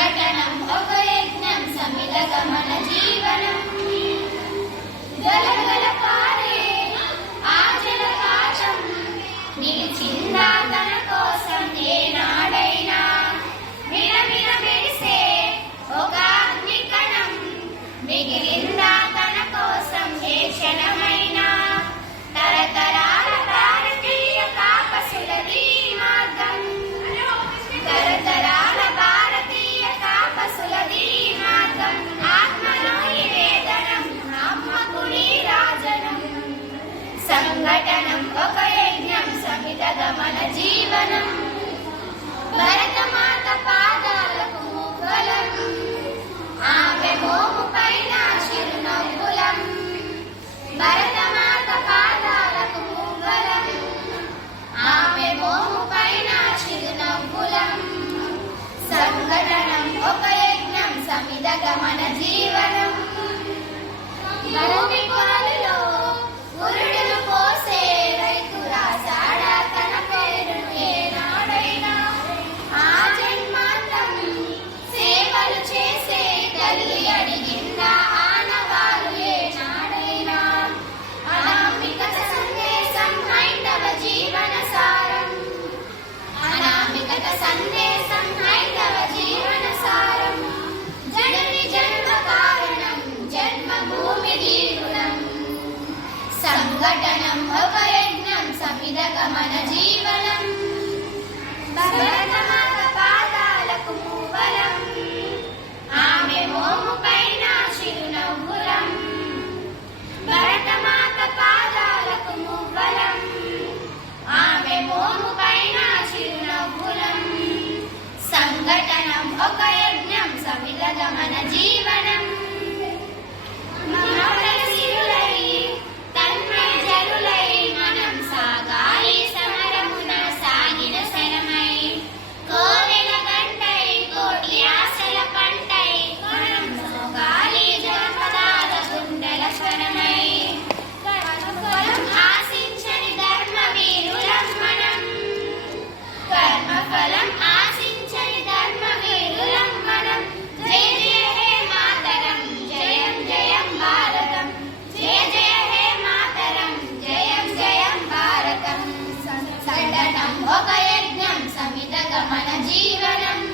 that time సంఘటనం ఒక యజ్ఞం సమిత గమన జీవనం. భరతమాత పాదాలకు ముగ్గులం ఆమె మోము పైన చిరునవ్వులం. భరతమాత పాదాలకు ముగ్గులం ఆమె మోము పైన చిరునవ్వులం. సంఘటనం ఒక యజ్ఞం సమిత గమన జీవనం. భూమి పుర సంఘటనం ఒక యజ్ఞం సమిధ గమన జీవనం భరతమాత పాదాలకు మూవలం. ఆమె మోము పైన చిరునవ్వులం. భరతమాత పాదాలకు ఒక యజ్ఞం సమిధ గమన జీవనం जीवनम्